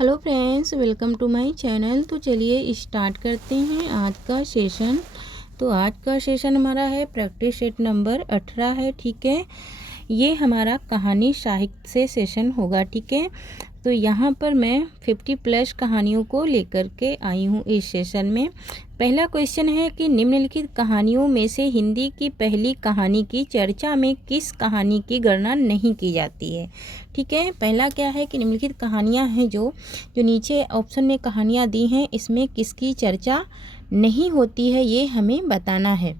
Hello friends, welcome to my channel. तो चलिए start करते हैं आज का सेशन। तो आज का सेशन हमारा है प्रैक्टिस सेट नंबर 18 है। ठीक है, ये हमारा कहानी साहित्य से सेशन होगा। ठीक है, तो यहाँ पर मैं 50+ कहानियों को लेकर के आई हूँ इस सेशन में। पहला क्वेश्चन है कि निम्नलिखित कहानियों में से हिंदी की पहली कहानी की चर्चा में किस कहानी की गणना नहीं की जाती है। ठीक है, पहला क्या है कि निम्नलिखित कहानियाँ हैं जो नीचे ऑप्शन में कहानियाँ दी हैं, इसमें किसकी चर्चा नहीं होती है ये हमें बताना है।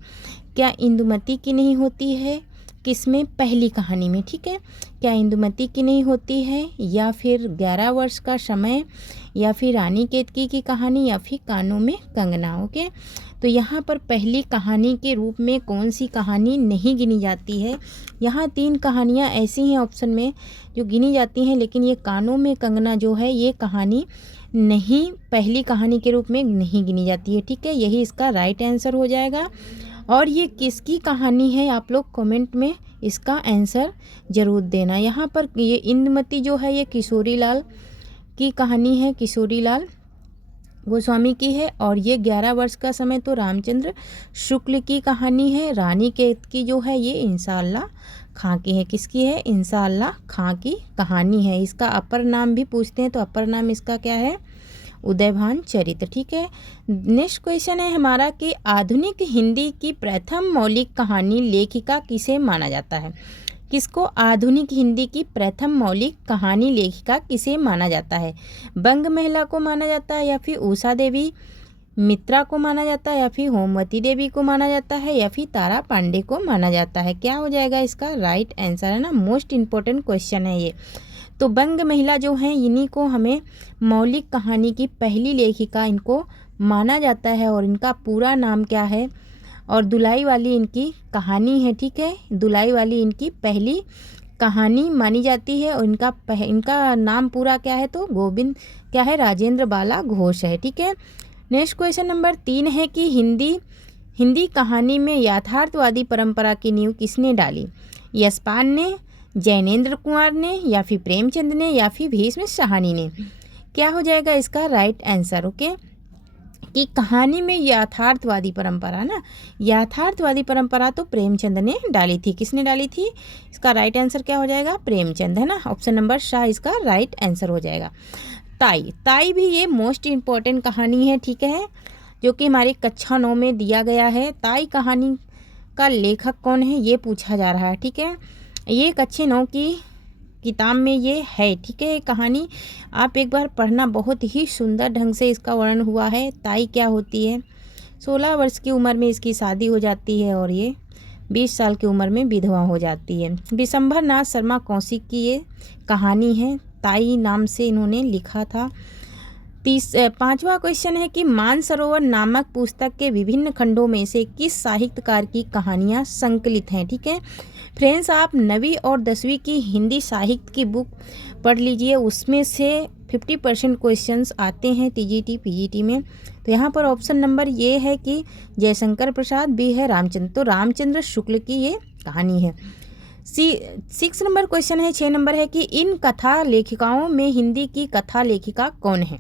क्या इंदुमती की नहीं होती है, किसमें पहली कहानी में। ठीक है, क्या इंदुमती की नहीं होती है, या फिर 11 वर्ष का समय, या फिर रानी केतकी की कहानी, या फिर कानों में कंगना। ओके, तो यहाँ पर पहली कहानी के रूप में कौन सी कहानी नहीं गिनी जाती है। यहाँ 3 कहानियाँ ऐसी हैं ऑप्शन में जो गिनी जाती हैं, लेकिन ये कानों में कंगना जो है ये कहानी नहीं, पहली कहानी के रूप में नहीं गिनी जाती है। ठीक है, यही इसका राइट आंसर हो जाएगा। और ये किसकी कहानी है, आप लोग कमेंट में इसका आंसर ज़रूर देना। यहाँ पर ये इंदुमती जो है ये किशोरी लाल की कहानी है, किशोरी लाल गोस्वामी की है। और ये 11 वर्ष का समय तो रामचंद्र शुक्ल की कहानी है। रानी केतकी जो है ये इंसाअल्लाह खां की है। किसकी है? इंसाअल्लाह खां की कहानी है। इसका अपर नाम भी पूछते हैं, तो अपर नाम इसका क्या है? उदयभान चरित्र। ठीक है, नेक्स्ट क्वेश्चन है हमारा कि आधुनिक हिंदी की प्रथम मौलिक कहानी लेखिका किसे माना जाता है। किसको आधुनिक हिंदी की प्रथम मौलिक कहानी लेखिका किसे माना जाता है? बंग महिला को माना जाता है, या फिर उषा देवी मित्रा को माना जाता है, या फिर होमवती देवी को माना जाता है, या फिर तारा पांडे को माना जाता है। क्या हो जाएगा इसका राइट आंसर, है ना। मोस्ट इम्पोर्टेंट क्वेश्चन है ये। तो बंग महिला जो हैं इन्हीं को हमें मौलिक कहानी की पहली लेखिका इनको माना जाता है। और इनका पूरा नाम क्या है? और दुलाई वाली इनकी कहानी है। ठीक है, दुलाई वाली इनकी पहली कहानी मानी जाती है। और इनका नाम पूरा क्या है? तो गोविंद क्या है? राजेंद्र बाला घोष है। ठीक है, नेक्स्ट क्वेश्चन नंबर 3 है कि हिंदी कहानी में यथार्थवादी परंपरा की नींव किसने डाली? यशपाल ने, जैनेन्द्र कुमार ने, या फिर प्रेमचंद ने, या फिर भीष्म साहनी ने। क्या हो जाएगा इसका राइट आंसर? ओके, कि कहानी में यथार्थवादी परंपरा ना, यथार्थवादी परंपरा तो प्रेमचंद ने डाली थी। किसने डाली थी? इसका राइट आंसर क्या हो जाएगा? प्रेमचंद, है ना। ऑप्शन नंबर शाह इसका राइट आंसर हो जाएगा। ताई भी ये मोस्ट इम्पॉर्टेंट कहानी है। ठीक है, जो कि हमारी कक्षा 9 में दिया गया है। ताई कहानी का लेखक कौन है ये पूछा जा रहा है। ठीक है, ये कक्षा 9 की किताब में ये है। ठीक है, कहानी आप एक बार पढ़ना, बहुत ही सुंदर ढंग से इसका वर्णन हुआ है। ताई क्या होती है? 16 वर्ष की उम्र में इसकी शादी हो जाती है और ये 20 साल की उम्र में विधवा हो जाती है। विशंभर नाथ शर्मा कौशिक की ये कहानी है। ताई नाम से इन्होंने लिखा था। 5वां क्वेश्चन है कि मानसरोवर नामक पुस्तक के विभिन्न खंडों में से किस साहित्यकार की कहानियाँ संकलित हैं। ठीक है फ्रेंड्स, आप 9वीं और 10वीं की हिंदी साहित्य की बुक पढ़ लीजिए, उसमें से 50% क्वेश्चंस आते हैं टीजीटी पीजीटी में। तो यहाँ पर ऑप्शन नंबर ये है कि जयशंकर प्रसाद, बी है रामचंद्र, तो रामचंद्र शुक्ल की ये कहानी है। 6 नंबर क्वेश्चन है, 6 नंबर है कि इन कथा लेखिकाओं में हिंदी की कथा लेखिका कौन है?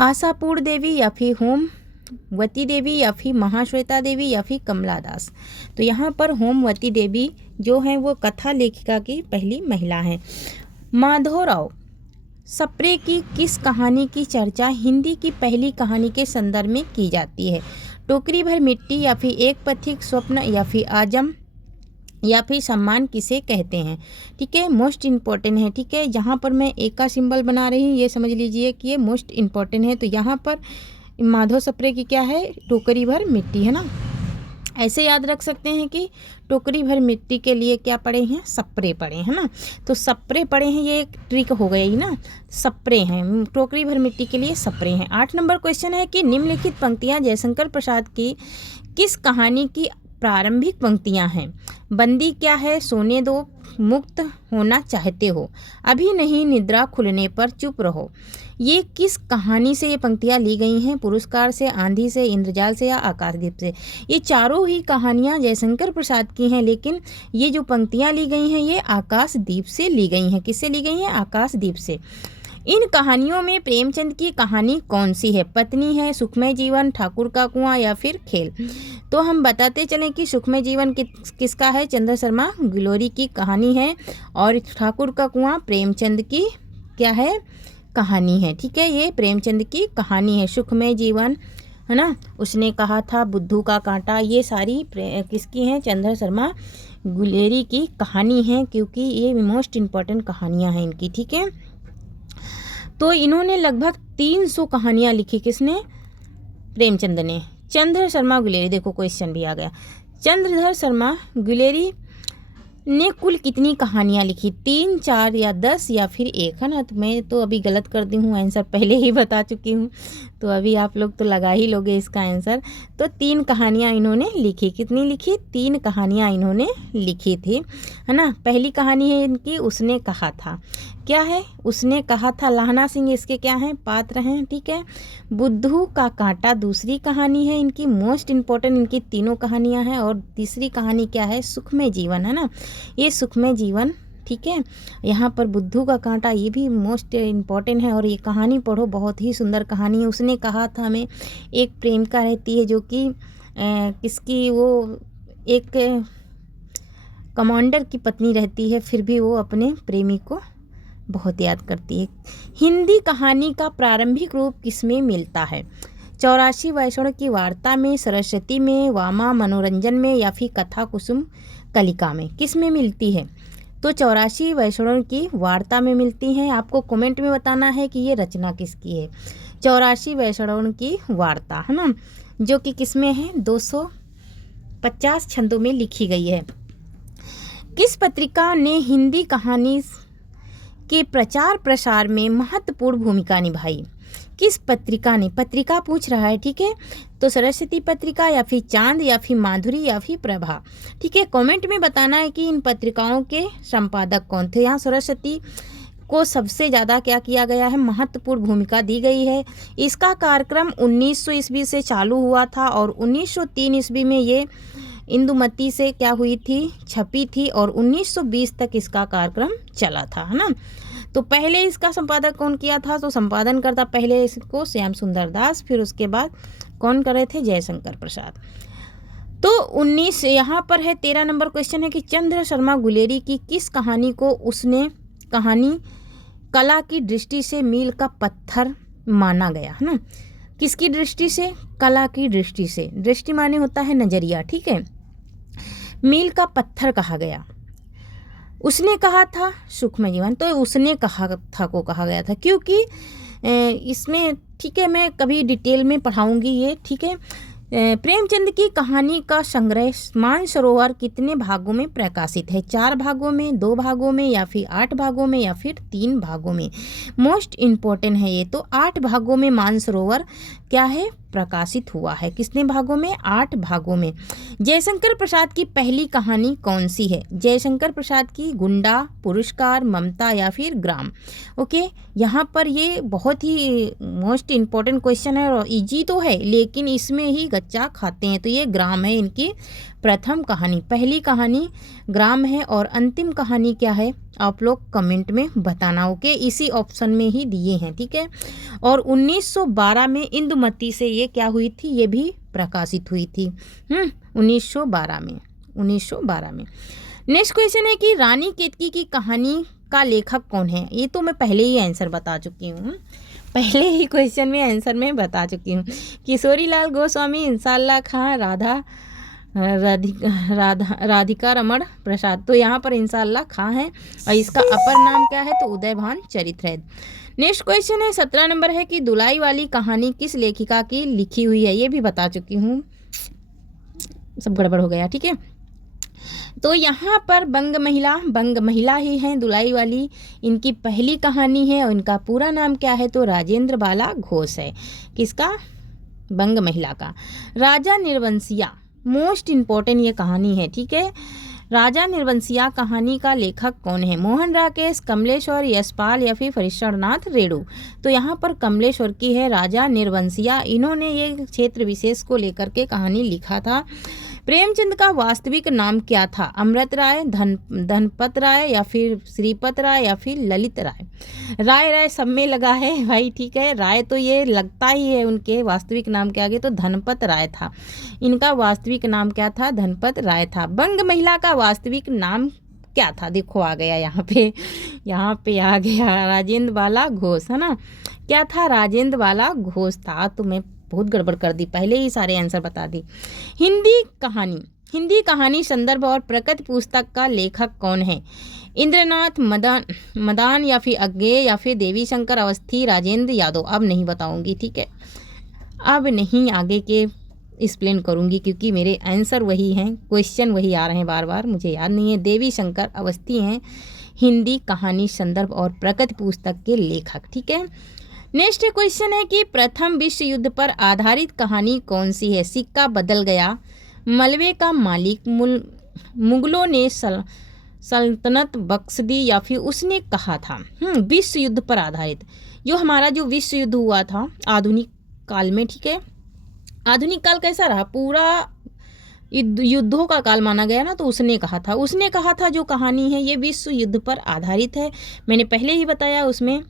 आशापूर्ण देवी, या फिर होमवती देवी, या फिर महाश्वेता देवी, या फिर कमला दास। तो यहाँ पर होमवती देवी जो हैं वो कथा लेखिका की पहली महिला हैं। माधवराव सप्रे की किस कहानी की चर्चा हिंदी की पहली कहानी के संदर्भ में की जाती है? टोकरी भर मिट्टी, या फिर एक पथिक स्वप्न, या फिर आजम, या फिर सम्मान किसे कहते हैं? ठीक है, मोस्ट इम्पॉर्टेंट है। ठीक है, यहाँ पर मैं एक का सिंबल बना रही हूँ, ये समझ लीजिए कि ये मोस्ट इम्पॉर्टेंट है। तो यहाँ पर माधव सप्रे की क्या है? टोकरी भर मिट्टी, है ना। ऐसे याद रख सकते हैं कि टोकरी भर मिट्टी के लिए क्या पढ़े हैं? सप्रे पढ़े, है ना। तो सप्रे पढ़े हैं, ये एक ट्रिक हो गई ना, सप्रे हैं, टोकरी भर मिट्टी के लिए सप्रे हैं। 8 नंबर क्वेश्चन है कि निम्नलिखित पंक्तियाँ जयशंकर प्रसाद की किस कहानी की प्रारंभिक पंक्तियां हैं? बंदी क्या है? सोने दो, मुक्त होना चाहते हो, अभी नहीं, निद्रा खुलने पर चुप रहो। ये किस कहानी से ये पंक्तियां ली गई हैं? पुरस्कार से, आंधी से, इंद्रजाल से, या आकाशदीप से। ये चारों ही कहानियां जयशंकर प्रसाद की हैं, लेकिन ये जो पंक्तियां ली गई हैं ये आकाशदीप से ली गई हैं। किससे ली गई हैं? आकाशदीप से। इन कहानियों में प्रेमचंद की कहानी कौन सी है? पत्नी है, सुखमय जीवन, ठाकुर का कुआं या फिर खेल? तो हम बताते चलें कि सुखमय जीवन किसका है? चंद्र शर्मा गुलेरी की कहानी है, और ठाकुर का कुआं प्रेमचंद की क्या है? कहानी है। ठीक है, ये प्रेमचंद की कहानी है। सुखमय जीवन है ना, उसने कहा था, बुद्धू का कांटा, ये सारी किसकी हैं? चंद्र शर्मा गुलेरी की कहानी है, क्योंकि ये मोस्ट इम्पॉर्टेंट कहानियाँ हैं इनकी। ठीक है, तो इन्होंने लगभग 300 कहानियाँ लिखी। किसने? प्रेमचंद ने। चंद्र शर्मा गुलेरी, देखो क्वेश्चन भी आ गया, चंद्रधर शर्मा गुलेरी ने कुल कितनी कहानियाँ लिखी? 3, 4 या 10 या फिर 1, है ना। तो मैं तो अभी गलत कर दी हूँ, आंसर पहले ही बता चुकी हूँ, तो अभी आप लोग तो लगा ही लोगे इसका आंसर। तो 3 कहानियाँ इन्होंने लिखी। कितनी लिखी? 3 कहानियाँ इन्होंने लिखी थी, है ना। पहली कहानी है इनकी उसने कहा था। क्या है? उसने कहा था। लहना सिंह इसके क्या हैं? पात्र हैं। ठीक है, बुद्धू का कांटा दूसरी कहानी है इनकी, मोस्ट इम्पॉर्टेंट इनकी तीनों कहानियाँ हैं। और तीसरी कहानी क्या है? सुखमय जीवन, है ना, ये सुखमय जीवन। ठीक है, यहाँ पर बुद्धू का कांटा ये भी मोस्ट इम्पॉर्टेंट है, और ये कहानी पढ़ो, बहुत ही सुंदर कहानी है। उसने कहा था हमें, एक प्रेमिका रहती है जो कि किसकी, वो एक कमांडर की पत्नी रहती है, फिर भी वो अपने प्रेमी को बहुत याद करती है। हिंदी कहानी का प्रारंभिक रूप किसमें मिलता है? 84 वैष्णव की वार्ता में, सरस्वती में, वामा मनोरंजन में या फिर कथा कुसुम कलिका में? किस में मिलती है? तो 84 वैष्णव की वार्ता में मिलती हैं। आपको कमेंट में बताना है कि ये रचना किसकी है। 84 वैष्णव की वार्ता, है ना, जो कि किस में है? 250 छंदों में लिखी गई है। किस पत्रिका ने हिंदी कहानी के प्रचार प्रसार में महत्वपूर्ण भूमिका निभाई? किस पत्रिका ने? पत्रिका पूछ रहा है। ठीक है, तो सरस्वती पत्रिका या फिर चांद या फिर माधुरी या फिर प्रभा? ठीक है, कमेंट में बताना है कि इन पत्रिकाओं के संपादक कौन थे। यहाँ सरस्वती को सबसे ज़्यादा क्या किया गया है? महत्वपूर्ण भूमिका दी गई है। इसका कार्यक्रम 1900 ईस्वी से चालू हुआ था, और 1903 ईस्वी में ये इंदुमती से क्या हुई थी? छपी थी, और 1920 तक इसका कार्यक्रम चला था, है ना। तो पहले इसका संपादक कौन किया था? तो संपादन करता पहले इसको श्याम सुंदर दास, फिर उसके बाद कौन करे थे? जयशंकर प्रसाद। तो 19 यहाँ पर है 13 नंबर क्वेश्चन है कि चंद्र शर्मा गुलेरी की किस कहानी को उसने कहानी कला की दृष्टि से मील का पत्थर माना गया, है ना। किसकी दृष्टि से? कला की दृष्टि से। दृष्टि माने होता है नजरिया। ठीक है, मील का पत्थर कहा गया। उसने कहा था सुखमय जीवन, तो उसने कहा था को कहा गया था, क्योंकि इसमें, ठीक है, मैं कभी डिटेल में पढ़ाऊंगी ये। ठीक है, प्रेमचंद की कहानी का संग्रह मानसरोवर कितने भागों में प्रकाशित है? 4 भागों में, 2 भागों में या फिर 8 भागों में या फिर 3 भागों में? मोस्ट इम्पोर्टेंट है ये। तो 8 भागों में मानसरोवर क्या है? प्रकाशित हुआ है। कितने भागों में? 8 भागों में। जयशंकर प्रसाद की पहली कहानी कौन सी है? जयशंकर प्रसाद की गुंडा, पुरस्कार, ममता या फिर ग्राम? ओके, यहाँ पर ये बहुत ही मोस्ट इम्पॉर्टेंट क्वेश्चन है, और इजी तो है लेकिन इसमें ही गच्चा खाते हैं। तो ये ग्राम है इनकी प्रथम कहानी। पहली कहानी ग्राम है, और अंतिम कहानी क्या है? आप लोग कमेंट में बताना। ओके, इसी ऑप्शन में ही दिए हैं। ठीक है, और 1912 में इंदुमती से ये क्या हुई थी? ये भी प्रकाशित हुई थी 1912 में। नेक्स्ट क्वेश्चन है कि रानी केतकी की कहानी का लेखक कौन है? ये तो मैं पहले ही आंसर बता चुकी हूँ, पहले ही क्वेश्चन में आंसर में बता चुकी हूँ। किशोरी लाल गोस्वामी, इंसाल्लाह खां, राधिका रमण प्रसाद। तो यहाँ पर इंसाल्लाह खां है, और इसका अपर नाम क्या है? तो उदयभान चरित्र है। नेक्स्ट क्वेश्चन है 17 नंबर है कि दुलाई वाली कहानी किस लेखिका की लिखी हुई है? ये भी बता चुकी हूँ, सब गड़बड़ हो गया। ठीक है, तो यहाँ पर बंग महिला ही हैं दुलाई वाली, इनकी पहली कहानी है, और इनका पूरा नाम क्या है? तो राजेंद्र बाला घोष है। किसका? बंग महिला का। राजा निर्वंशिया, मोस्ट इम्पॉर्टेंट ये कहानी है। ठीक है, राजा निर्वंशिया कहानी का लेखक कौन है? मोहन राकेश, कमलेश्वर, यशपाल या फिर फरिश्चरनाथ रेणु? तो यहाँ पर कमलेश्वर की है राजा निर्वंशिया। इन्होंने ये क्षेत्र विशेष को लेकर के कहानी लिखा था। प्रेमचंद का वास्तविक नाम क्या था? अमृत राय, धनपत राय या फिर श्रीपत राय या फिर ललित राय? राय राय सब में लगा है भाई, ठीक है। राय तो ये लगता ही है उनके वास्तविक नाम के आगे, तो धनपत राय था। इनका वास्तविक नाम क्या था? धनपत राय था। बंग महिला का वास्तविक नाम क्या था? देखो आ गया यहाँ पे आ गया राजेंद्र बाला घोष, है ना। क्या था? राजेंद्र बाला घोष था। तो मैं बहुत गड़बड़ कर दी, पहले ही सारे आंसर बता दी। हिंदी कहानी संदर्भ और प्रकृति पुस्तक का लेखक कौन है? इंद्रनाथ मदान या फिर अज्ञेय या फिर देवी शंकर अवस्थी, राजेंद्र यादव? अब नहीं बताऊंगी, ठीक है। अब नहीं आगे के एक्सप्लेन करूंगी क्योंकि मेरे आंसर वही हैं, क्वेश्चन वही आ रहे हैं बार बार, मुझे याद नहीं है। देवी शंकर अवस्थी हैं हिंदी कहानी संदर्भ और प्रकृति पुस्तक के लेखक, ठीक है। नेक्स्ट क्वेश्चन है कि प्रथम विश्व युद्ध पर आधारित कहानी कौन सी है? सिक्का बदल गया, मलबे का मालिक, मुगलों ने सल्तनत बख्श दी या फिर उसने कहा था। विश्व युद्ध पर आधारित, जो हमारा जो विश्व युद्ध हुआ था आधुनिक काल में, ठीक है। आधुनिक काल कैसा रहा? पूरा युद्धों का काल माना गया ना, तो उसने कहा था जो कहानी है ये विश्व युद्ध पर आधारित है। मैंने पहले ही बताया, उसमें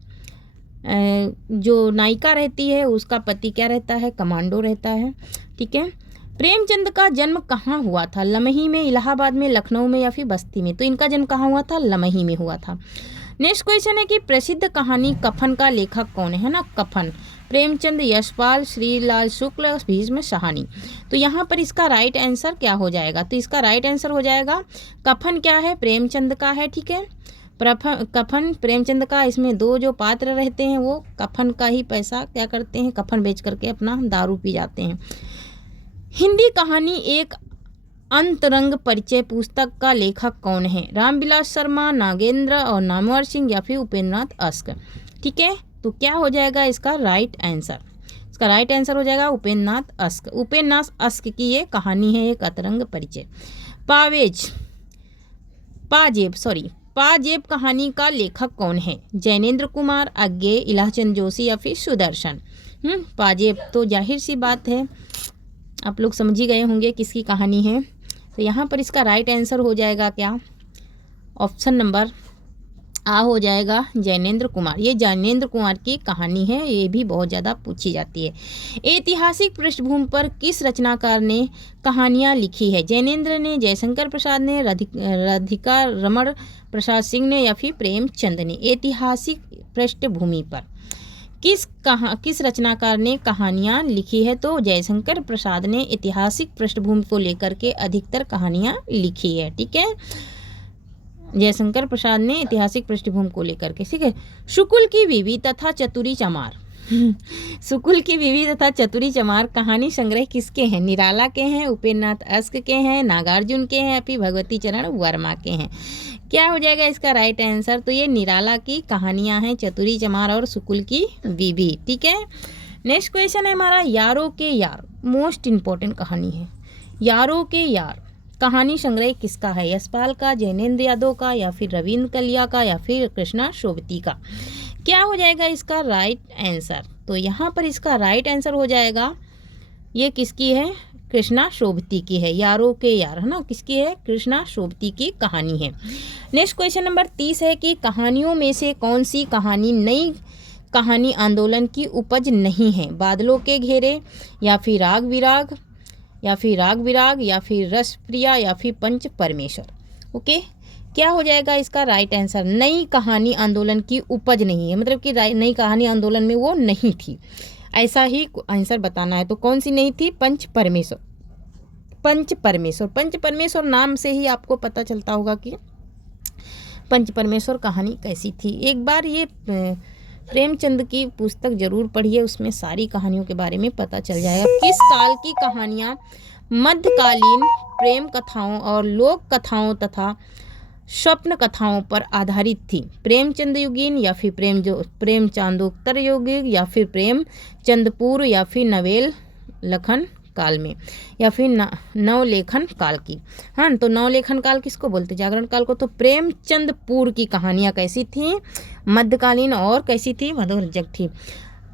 जो नायिका रहती है उसका पति क्या रहता है? कमांडो रहता है, ठीक है। प्रेमचंद का जन्म कहाँ हुआ था? लमही में, इलाहाबाद में, लखनऊ में या फिर बस्ती में? तो इनका जन्म कहाँ हुआ था? लमही में हुआ था। नेक्स्ट क्वेश्चन है कि प्रसिद्ध कहानी कफन का लेखक कौन है ना? कफन, प्रेमचंद, यशपाल, श्रीलाल शुक्ल, भीष्म साहनी। तो यहाँ पर इसका राइट आंसर क्या हो जाएगा? तो इसका राइट आंसर हो जाएगा कफन क्या है? प्रेमचंद का है, ठीक है। कफन प्रेमचंद का। इसमें दो जो पात्र रहते हैं वो कफन का ही पैसा क्या करते हैं? कफन बेच करके अपना दारू पी जाते हैं। हिंदी कहानी एक अंतरंग परिचय पुस्तक का लेखक कौन है? रामविलास शर्मा, नागेंद्र और नामवर सिंह या फिर उपेंद्रनाथ अश्क, ठीक है। तो क्या हो जाएगा इसका राइट आंसर? इसका राइट आंसर हो जाएगा उपेंद्रनाथ अश्क। उपेंद्रनाथ अश्क की ये कहानी है एक अंतरंग परिचय। पाजेब कहानी का लेखक कौन है? जैनेन्द्र कुमार, अज्ञेय, इलाहचंद जोशी या फिर सुदर्शन? पाजेब तो जाहिर सी बात है, आप लोग समझ ही गए होंगे किसकी कहानी है। तो यहाँ पर इसका राइट आंसर हो जाएगा क्या? ऑप्शन नंबर आ हो जाएगा जैनेन्द्र कुमार। ये जैनेन्द्र कुमार की कहानी है, ये भी बहुत ज़्यादा पूछी जाती है। ऐतिहासिक पृष्ठभूमि पर किस रचनाकार ने कहानियाँ लिखी है? जैनेन्द्र ने, जयशंकर प्रसाद ने, राधिका रमण प्रसाद सिंह ने या फिर प्रेमचंद ने? ऐतिहासिक पृष्ठभूमि पर किस रचनाकार ने कहानियाँ लिखी है? तो जयशंकर प्रसाद ने ऐतिहासिक पृष्ठभूमि को लेकर के अधिकतर कहानियाँ लिखी है, ठीक है। जयशंकर प्रसाद ने ऐतिहासिक पृष्ठभूमि को लेकर के, ठीक है। शुकुल की बीवी तथा चतुरी चमार शुकुल की बीवी तथा चतुरी चमार कहानी संग्रह किसके हैं? निराला के हैं, उपेंद्रनाथ अश्क के हैं, नागार्जुन के हैं, फिर भगवती चरण वर्मा के हैं? क्या हो जाएगा इसका राइट आंसर? तो ये निराला की कहानियां हैं, चतुरी चमार और शुकुल की बीवी, ठीक है। नेक्स्ट क्वेश्चन है हमारा यारों के यार, मोस्ट इंपॉर्टेंट कहानी है। यारों के यार कहानी संग्रह किसका है? यशपाल का, जैनेन्द्र यादव का या फिर रविंद्र कलिया का या फिर कृष्णा शोभती का? क्या हो जाएगा इसका राइट आंसर? तो यहाँ पर इसका राइट आंसर हो जाएगा, ये किसकी है? कृष्णा शोभती की है। यारों के यार, है ना, किसकी है? कृष्णा शोभती की कहानी है। नेक्स्ट क्वेश्चन नंबर 30 है कि कहानियों में से कौन सी कहानी नई कहानी आंदोलन की उपज नहीं है? बादलों के घेरे या फिर राग विराग या फिर रस प्रिया या फिर पंच परमेश्वर? ओके, क्या हो जाएगा इसका राइट आंसर? नई कहानी आंदोलन की उपज नहीं है, मतलब कि नई कहानी आंदोलन में वो नहीं थी, ऐसा ही आंसर बताना है। तो कौन सी नहीं थी? पंच परमेश्वर नाम से ही आपको पता चलता होगा कि पंच परमेश्वर कहानी कैसी थी। एक बार ये प्रेमचंद की पुस्तक जरूर पढ़िए, उसमें सारी कहानियों के बारे में पता चल जाएगा। किस काल की कहानियाँ मध्यकालीन प्रेम कथाओं और लोक कथाओं तथा स्वप्न कथाओं पर आधारित थी? प्रेमचंद युगीन या फिर प्रेमचंदोत्तर युगीन या फिर प्रेमचंदपुर या फिर नवेल लखन काल में या फिर नवलेखन काल की? हाँ, तो नवलेखन काल किसको बोलते? जागरण काल को। तो प्रेमचंदपुर की कहानियाँ कैसी थी? मध्यकालीन और कैसी थी? मधुरंजक थी।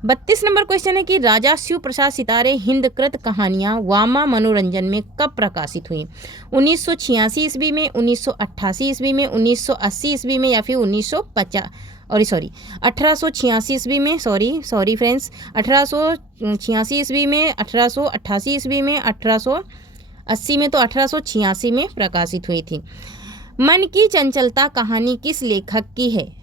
32 नंबर क्वेश्चन है कि राजा शिव प्रसाद सितारे हिंद कृत कहानियाँ वामा मनोरंजन में कब प्रकाशित हुई? 1986 ईस्वी में, 1988 ईस्वी में, 1980 ईस्वी में या फिर 1886 ईस्वी में, सॉरी फ्रेंड्स, 1886 ईस्वी में, 1888 ईस्वी में, 1880 में, तो 1886 में प्रकाशित हुई थी। मन की चंचलता कहानी किस लेखक की है?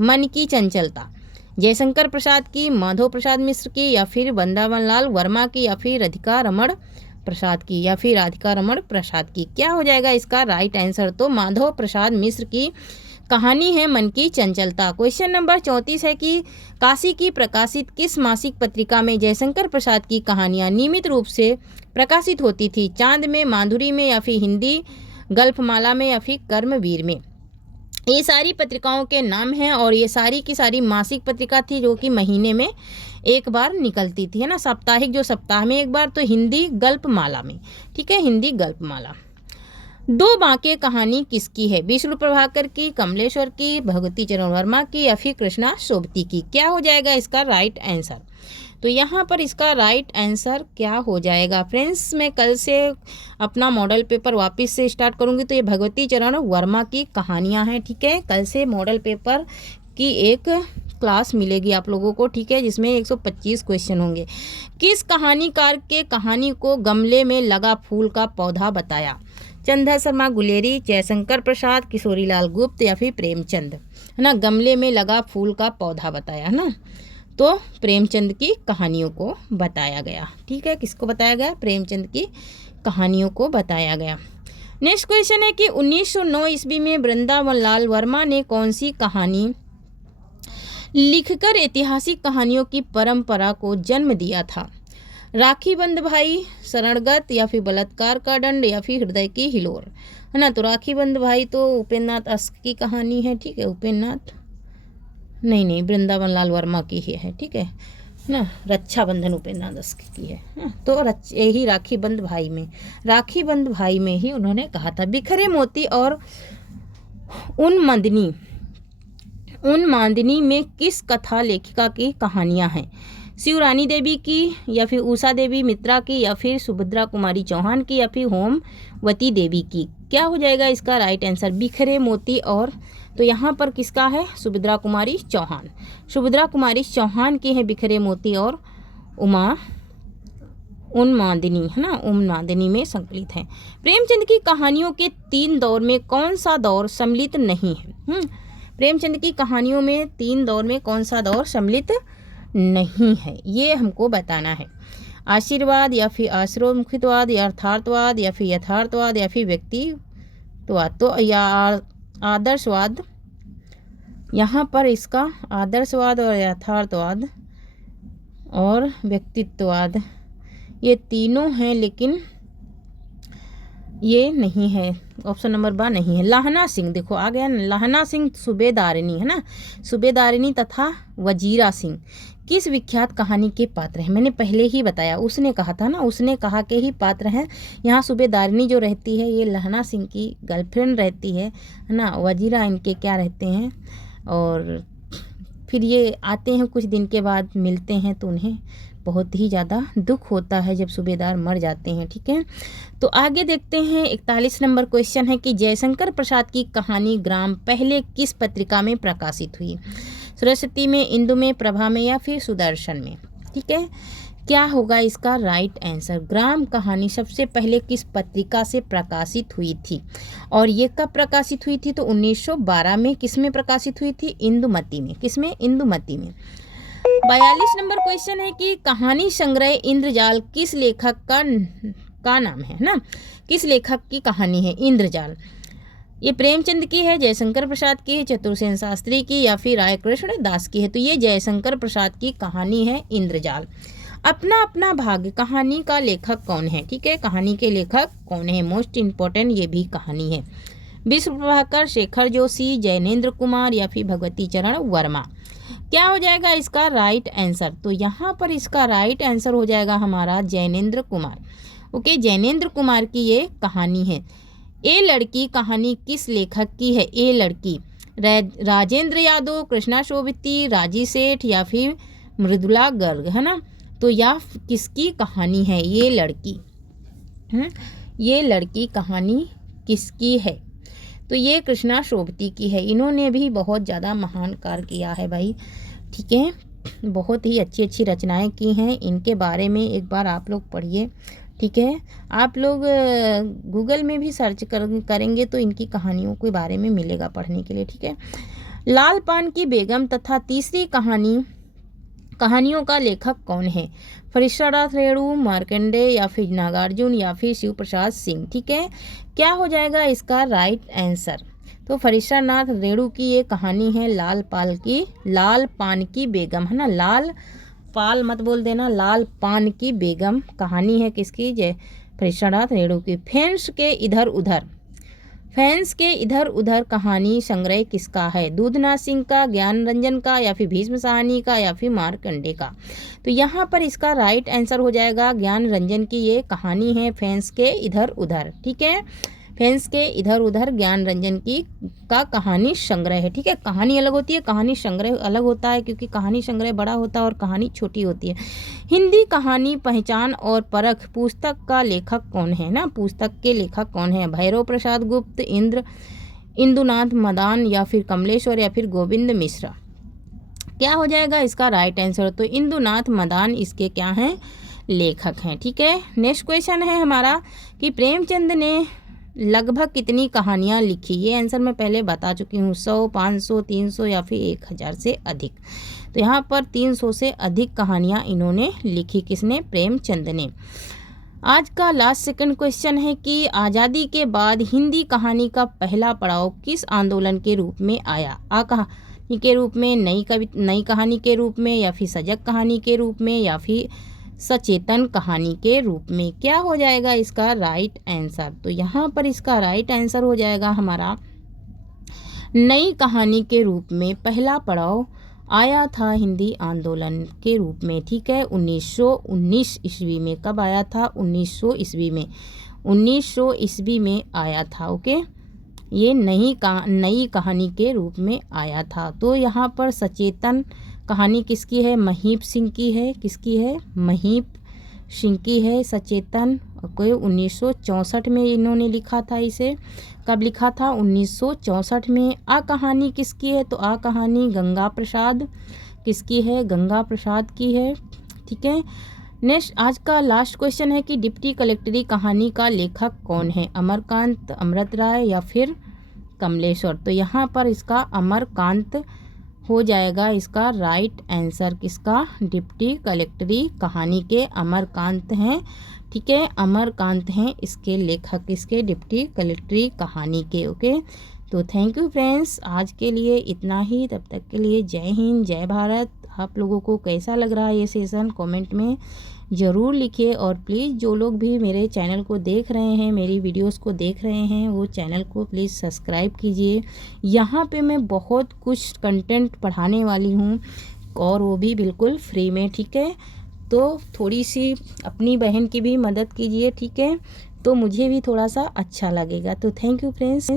मन की चंचलता जयशंकर प्रसाद की, माधव प्रसाद मिश्र की या फिर वृंदावन लाल वर्मा की या फिर राधिका रमण प्रसाद की या फिर राधिका रमण प्रसाद की? क्या हो जाएगा इसका राइट आंसर? तो माधव प्रसाद मिश्र की कहानी है मन की चंचलता। क्वेश्चन नंबर 34 है कि काशी की प्रकाशित किस मासिक पत्रिका में जयशंकर प्रसाद की कहानियाँ नियमित रूप से प्रकाशित होती थी? चांद में, माधुरी में या फिर हिंदी गल्फमाला में या फिर कर्मवीर में? ये सारी पत्रिकाओं के नाम हैं और ये सारी की सारी मासिक पत्रिका थी जो कि महीने में एक बार निकलती थी, है ना। साप्ताहिक जो सप्ताह में एक बार, तो हिंदी गल्पमाला में, ठीक है, हिंदी गल्पमाला। दो बांके कहानी किसकी है? विष्णु प्रभाकर की, कमलेश्वर की, भगवती चरण वर्मा की या फिर कृष्णा सोबती की? क्या हो जाएगा इसका राइट आंसर? तो यहाँ पर इसका राइट आंसर क्या हो जाएगा फ्रेंड्स? मैं कल से अपना मॉडल पेपर वापस से स्टार्ट करूँगी, तो ये भगवती चरण वर्मा की कहानियाँ हैं, ठीक है। कल से मॉडल पेपर की एक क्लास मिलेगी आप लोगों को, ठीक है, जिसमें 125 क्वेश्चन होंगे। किस कहानीकार के कहानी को गमले में लगा फूल का पौधा बताया? चंदा शर्मा गुलेरी, जयशंकर प्रसाद, किशोरीलाल गुप्त या फिर प्रेमचंद, है ना। गमले में लगा फूल का पौधा बताया, है ना, तो प्रेमचंद की कहानियों को बताया गया, ठीक है। किसको बताया गया? प्रेमचंद की कहानियों को बताया गया। नेक्स्ट क्वेश्चन है कि 1909 ईस्वी में वृंदावन लाल वर्मा ने कौन सी कहानी लिखकर ऐतिहासिक कहानियों की परंपरा को जन्म दिया था? राखी बंद भाई, शरणगत या फिर बलात्कार का दंड या फिर हृदय की हिलोर, है ना। तो राखी बंद भाई तो उपेंद्र नाथ अस्क की कहानी है, ठीक है। उपेंद्र नाथ नहीं, वृंदावन लाल वर्मा की ही है, ठीक है ना। रक्षाबंधन उपेंद्र नाथ अस्क की है, तो यही राखी बंद भाई में ही उन्होंने कहा था। बिखरे मोती और उन्मादिनी में किस कथा लेखिका की कहानियां हैं? शिवरानी देवी की या फिर उषा देवी मित्रा की या फिर सुभद्रा कुमारी चौहान की या फिर होमवती देवी की? क्या हो जाएगा इसका राइट आंसर? बिखरे मोती और, तो यहाँ पर किसका है? सुभद्रा कुमारी चौहान की है बिखरे मोती और उन्मादिनी, है ना, उन्मादिनी में संकलित है। प्रेमचंद की कहानियों के 3 दौर में कौन सा दौर सम्मिलित नहीं है? प्रेमचंद की कहानियों में 3 दौर में कौन सा दौर सम्मिलित नहीं है, ये हमको बताना है। आशीर्वाद या फिर आश्रयोन्मुखीवाद या अर्थार्थवाद या फिर यथार्थवाद या फिर व्यक्तित्ववाद, तो या आदर्शवाद। यहाँ पर इसका आदर्शवाद और यथार्थवाद और व्यक्तित्ववाद ये तीनों हैं, लेकिन ये नहीं है, ऑप्शन नंबर 2 नहीं है। लाहना सिंह, देखो आ गया ना, लाहना सिंह सूबेदारिनी, है ना, सूबेदारिनी तथा वजीरा सिंह किस विख्यात कहानी के पात्र हैं? मैंने पहले ही बताया, उसने कहा था ना, उसने कहा के ही पात्र हैं। यहाँ सूबेदारिनी जो रहती है ये लाहना सिंह की गर्लफ्रेंड रहती है ना। वजीरा इनके क्या रहते हैं, और फिर ये आते हैं कुछ दिन के बाद मिलते हैं, तो उन्हें बहुत ही ज़्यादा दुख होता है जब सूबेदार मर जाते हैं, ठीक है। तो आगे देखते हैं 41 नंबर क्वेश्चन है कि जयशंकर प्रसाद की कहानी ग्राम पहले किस पत्रिका में प्रकाशित हुई? सरस्वती में, इंदु में, प्रभा में या फिर सुदर्शन में, ठीक है। क्या होगा इसका राइट आंसर? ग्राम कहानी सबसे पहले किस पत्रिका से प्रकाशित हुई थी, और ये कब प्रकाशित हुई थी? तो 1912 में। किस में प्रकाशित हुई थी? इंदुमती में। किसमें? इंदुमती में। 42 नंबर क्वेश्चन है कि कहानी संग्रह इंद्रजाल किस लेखक का नाम है ना। किस लेखक की कहानी है इंद्रजाल? ये प्रेमचंद की है, जयशंकर प्रसाद की है, चतुर्सेन शास्त्री की या फिर राय कृष्ण दास की है? तो ये जयशंकर प्रसाद की कहानी है इंद्रजाल। अपना अपना भाग्य कहानी का लेखक कौन है? ठीक है, कहानी के लेखक कौन है, मोस्ट इम्पोर्टेंट ये भी कहानी है। विश्व प्रभाकर, शेखर जोशी, जैनेन्द्र कुमार या फिर भगवती चरण वर्मा। क्या हो जाएगा इसका राइट आंसर? तो यहाँ पर इसका राइट आंसर हो जाएगा हमारा जैनेन्द्र कुमार। ओके, जैनेन्द्र कुमार की ये कहानी है। ए लड़की कहानी किस लेखक की है? ए लड़की राजेंद्र यादव, कृष्णा सोबती, राजी सेठ या फिर मृदुला गर्ग, है ना। तो यह किसकी कहानी है, ये लड़की, ये लड़की कहानी किसकी है? तो ये कृष्णा शोभती की है। इन्होंने भी बहुत ज़्यादा महान कार्य किया है भाई, ठीक है। बहुत ही अच्छी अच्छी रचनाएं की हैं। इनके बारे में एक बार आप लोग पढ़िए, ठीक है। आप लोग गूगल में भी सर्च करेंगे तो इनकी कहानियों के बारे में मिलेगा पढ़ने के लिए, ठीक है। लाल पान की बेगम तथा तीसरी कहानियों का लेखक कौन है? फरिश्तानाथ रेणु, मार्कंडेय या फिर नागार्जुन या फिर शिव प्रसाद सिंह, ठीक है। क्या हो जाएगा इसका राइट आंसर? तो फरिश्तानाथ रेणु की ये कहानी है लाल पान की बेगम, है ना। लाल पाल मत बोल देना, लाल पान की बेगम कहानी है किसकी? जय फरिश्तानाथ रेणु की। फैंस के इधर उधर कहानी संग्रह किसका है? दूधनाथ सिंह का, ज्ञान रंजन का या फिर भीष्म साहनी का या फिर मार्कंडे का? तो यहाँ पर इसका राइट आंसर हो जाएगा ज्ञान रंजन की ये कहानी है फैंस के इधर उधर, ठीक है। फैंस के इधर उधर ज्ञान रंजन का कहानी संग्रह है, ठीक है। कहानी अलग होती है, कहानी संग्रह अलग होता है, क्योंकि कहानी संग्रह बड़ा होता है और कहानी छोटी होती है। हिंदी कहानी पहचान और परख पुस्तक का लेखक कौन है ना? पुस्तक के लेखक कौन है? भैरव प्रसाद गुप्त, इंदुनाथ मदान या फिर कमलेश्वर या फिर गोविंद मिश्रा? क्या हो जाएगा इसका राइट आंसर? तो इंदुनाथ मदान इसके क्या हैं? लेखक हैं, ठीक है। नेक्स्ट क्वेश्चन है हमारा कि प्रेमचंद ने लगभग कितनी कहानियाँ लिखी? ये आंसर मैं पहले बता चुकी हूँ, 100, 500, 300 या फिर 1000 से अधिक। तो यहाँ पर 300 से अधिक कहानियाँ इन्होंने लिखी। किसने? प्रेमचंद ने। आज का लास्ट सेकंड क्वेश्चन है कि आज़ादी के बाद हिंदी कहानी का पहला पड़ाव किस आंदोलन के रूप में आया? कहानी के रूप में, नई कहानी के रूप में या फिर सजग कहानी के रूप में या फिर सचेतन कहानी के रूप में? क्या हो जाएगा इसका राइट आंसर? तो यहाँ पर इसका राइट आंसर हो जाएगा हमारा नई कहानी के रूप में पहला पड़ाव आया था हिंदी आंदोलन के रूप में, ठीक है। 1919 ईस्वी में। कब आया था? 1900 ईस्वी में। 1900 ईस्वी में आया था, ओके। ये नई कहानी के रूप में आया था। तो यहाँ पर सचेतन कहानी किसकी है? महीप सिंह की है। किसकी है? महीप सिंह की है सचेतन। कोई 1964 में इन्होंने लिखा था इसे। कब लिखा था? 1964 में। आ कहानी किसकी है? तो आ कहानी गंगा प्रसाद किसकी है? गंगा प्रसाद की है, ठीक है। नेक्स्ट आज का लास्ट क्वेश्चन है कि डिप्टी कलेक्टरी कहानी का लेखक कौन है? अमरकांत, अमृत राय या फिर कमलेश्वर? तो यहाँ पर इसका अमरकांत हो जाएगा इसका राइट आंसर। किसका? डिप्टी कलेक्टरी कहानी के अमरकांत हैं, ठीक है। अमरकांत हैं इसके लेखक, इसके डिप्टी कलेक्टरी कहानी के, ओके। तो थैंक यू फ्रेंड्स, आज के लिए इतना ही। तब तक के लिए जय हिंद, जय भारत। आप लोगों को कैसा लग रहा है ये सेशन कमेंट में ज़रूर लिखिए। और प्लीज़ जो लोग भी मेरे चैनल को देख रहे हैं, मेरी वीडियोस को देख रहे हैं, वो चैनल को प्लीज़ सब्सक्राइब कीजिए। यहाँ पे मैं बहुत कुछ कंटेंट पढ़ाने वाली हूँ और वो भी बिल्कुल फ्री में, ठीक है। तो थोड़ी सी अपनी बहन की भी मदद कीजिए, ठीक है। तो मुझे भी थोड़ा सा अच्छा लगेगा। तो थैंक यू फ्रेंड्स।